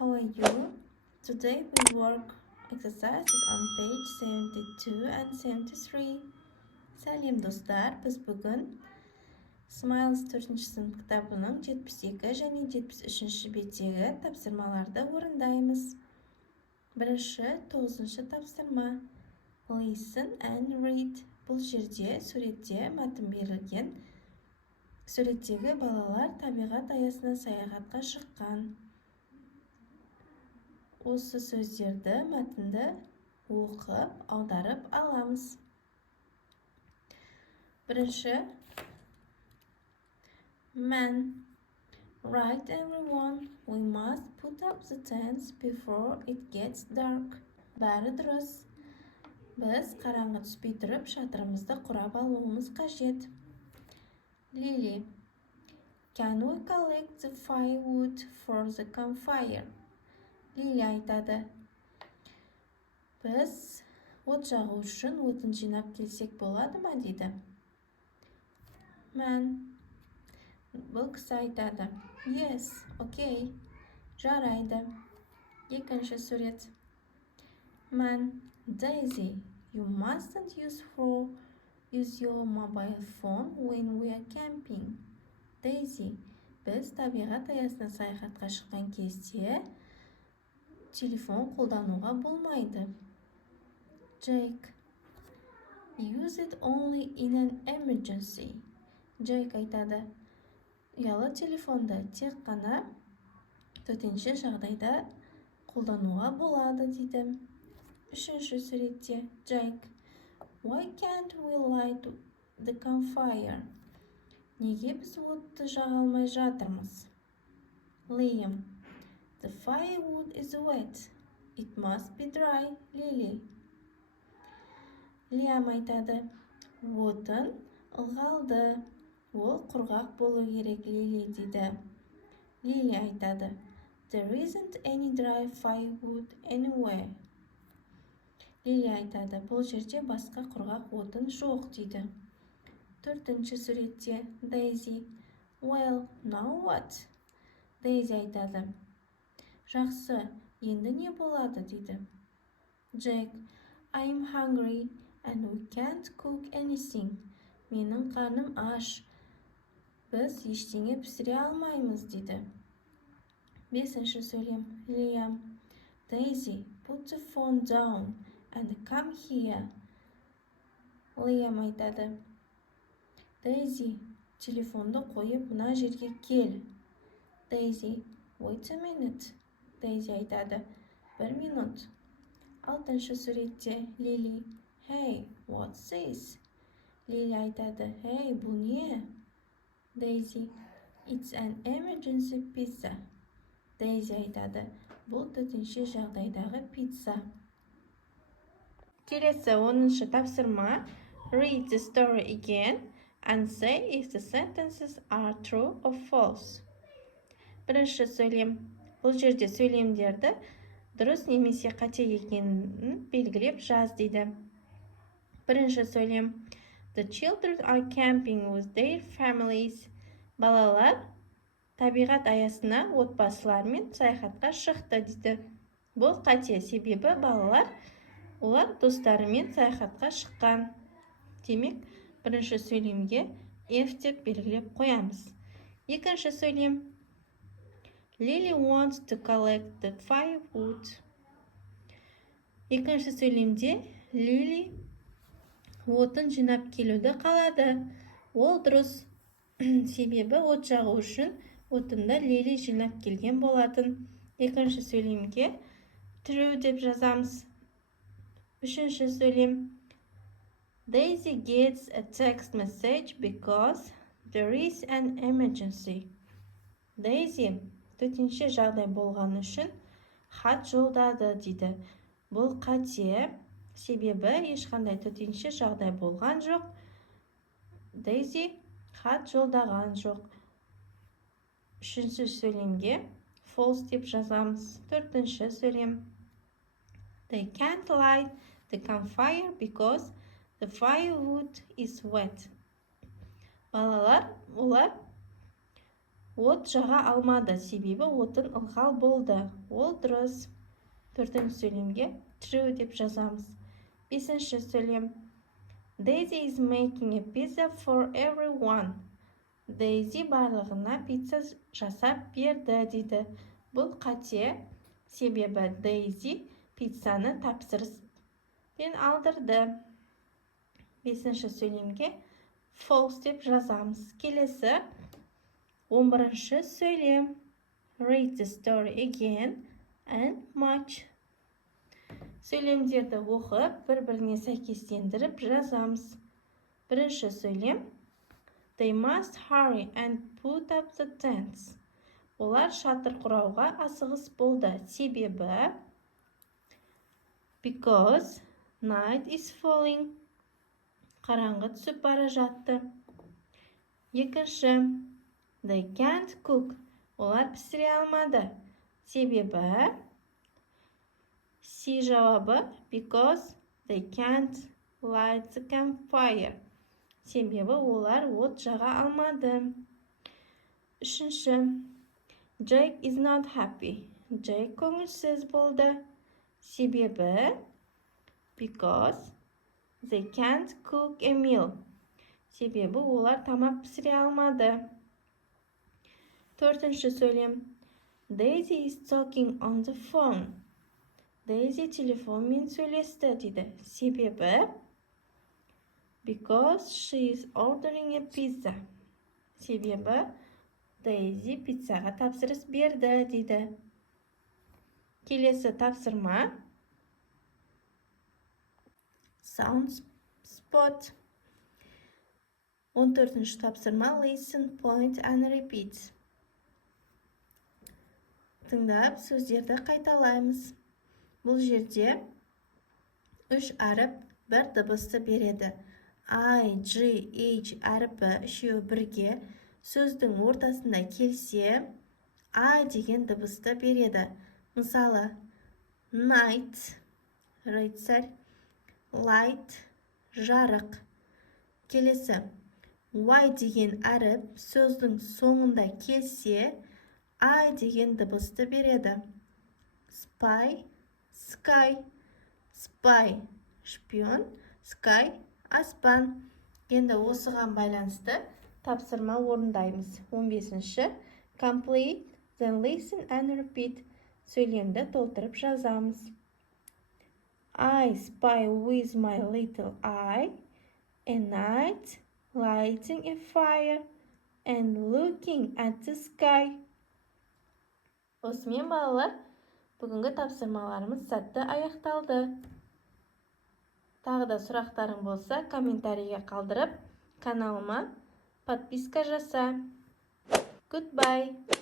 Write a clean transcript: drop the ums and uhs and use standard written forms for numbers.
how are you? Today we work exercises on page 72 and 73. Сәлем достар, біз бүгін Smiles 4-ші сынып кітабының 72 және 73-ші беттегі тапсырмаларды орындаймыз. Бірінші 9-ші тапсырма. Listen and read. Бұл жерде суретте мәтін берілген. Суреттегі балалар табиғат аясына саяхатқа шыққан. Осы сөздерді мәтінді оқып, аударып аламыз. Бірінші Man. Right everyone, we must put up the tents before it gets dark. Бәрі дұрыс. Біз қараңғы түспей тұрып шатырымызды құрап алуымыз қажет. Lily. Can we collect the firewood for the campfire? Лили айтады. Біз от жағу үшін отын жинап келсек болады ма дейді. Man. Бұл кісі айтады. Yes, okay. Жарайды. Екінші сурет. Man. Daisy, you mustn't use your mobile phone when we are camping. Daisy, біз табиғат аясына саяхатқа шыққан кезде телефон қолдануға болмайды. Jake. Use it only in an emergency. Jake айтады. Ұялы телефонды тек қана төтенше жағдайда қолдануға болады дейді. Үшінші суретте Jake. Why can't we light the campfire? Неге біз отты жаға алмай жатырмыз? Liam. The firewood is wet. It must be dry, Lily. Liam айтады. Отын ылғалды. Ол құрғақ болу керек, Lily дейді. Lily айтады. There isn't any dry firewood anywhere. Lily айтады. Бұл жерде басқа құрғақ отын жоқ дейді. Төртінші суретте Daisy. Well, now what? Daisy айтады. Жақсы, енді не болады дейді. Jake. I'm hungry and we can't cook anything. Менің қарным аш. Біз ештеңе пісіре алмаймыз дейді. Бесінші сөйлем Liam. Daisy, put the phone down and come here. Liam айтады. Daisy, телефонды қойып мына жерге кел. Daisy, wait a minute. Daisy айтады. 1 минут. Алтыншы суретте Lily. Hey, what's this? Lily айтады. Hey, бұл не? Daisy. It's an emergency pizza. Daisy айтады. Бұл төтенше жағдайдағы пицца. Келесі 10-шы тапсырма. Read the story again and say if the sentences are true or false. Бірінші сөйлем. Бұл жерде сөйлемдерді дұрыс немесе қате екенін белгілеп жаз дейді. Бірінші сөйлем. The children are camping with their families. Балалар табиғат аясына отбасылармен саяхатқа шықты дейді. Бұл қате, себебі балалар олар достарымен саяхатқа шыққан. Демек, бірінші сөйлемге F деп белгілеп қоямыз. Екінші сөйлем. Lily wants to collect the firewood. Екінші сөйлемде Lily отын жинап келуді қалады. Ол дұрыс, себебі от жағу үшін отынды Lily жинап келген болатын. Екінші сөйлемге true деп жазамыз. Үшінші сөйлем. Daisy gets a text message because there is an emergency. Daisy төтенше жағдай болған үшін хат жолдады дейді. Бұл қате, себебі ешқандай төтенше жағдай болған жоқ. Daisy хат жолдаған жоқ. Үшінші сөйлемге false деп жазамыз. Төртінші сөйлем. They can't light the campfire because the firewood is wet. Балалар, олар от жаға алмады, себебі отын ылғал болды. Ол дұрыс. Төртінші сөйлемге true деп жазамыз. Бесінші сөйлем. Daisy is making a pizza for everyone. Daisy барлығына пицца жасап берді дейді. Бұл қате, себебі Daisy пиццаны тапсырыспен алдырды. Бесінші сөйлемге false деп жазамыз. Келесі 11-ші сөйлем. Read the story again and match. Сөйлемдерді оқып, бір-біріне сәйкестендіріп жазамыз. Бірінші сөйлем. They must hurry and put up the tents. Олар шатыр құрауға асығыс болды. Себебі because night is falling. Қараңғы түсіп бара жатты. Екінші. They can't cook. Олар пісіре алмады. Себебі C жауабы because they can't light the campfire. Себебі олар от жаға алмады. Үшінші. Jake is not happy. Jake көңілсіз болды. Себебі because they can't cook a meal. Себебі олар тамақ пісіре алмады. Төртінші сөйлем. Daisy is talking on the phone. Daisy телефонмен сөйлесті дейді. Себебі because she is ordering a pizza. Себебі Daisy пиццаға тапсырыс берді дейді. Келесі тапсырма. Sound spot. 14-ші тапсырма. Listen, point and repeat. Тыңдап, сөздерді қайталаймыз. Бұл жерде 3 әріп бір дыбысты береді. I, G, H әріпі үшеуі бірге сөздің ортасында келсе, I деген дыбысты береді. Мысалы, night, рыцарь, light, жарық. Келесі, Y деген әріп сөздің соңында келсе, I деген дыбысты береді. Spy, sky, spy, шпион, sky, аспан. Енді осыған байланысты тапсырма орындаймыз. 15-ші. Complete, then listen and repeat. Сөйлемді толтырып жазамыз. I spy with my little eye, a night lighting a fire and looking at the sky. Осымен балалар, бүгінгі тапсырмаларымыз сәтті аяқталды. Тағы да сұрақтарың болса, комментарийге қалдырып, каналыма подписка жаса. Goodbye.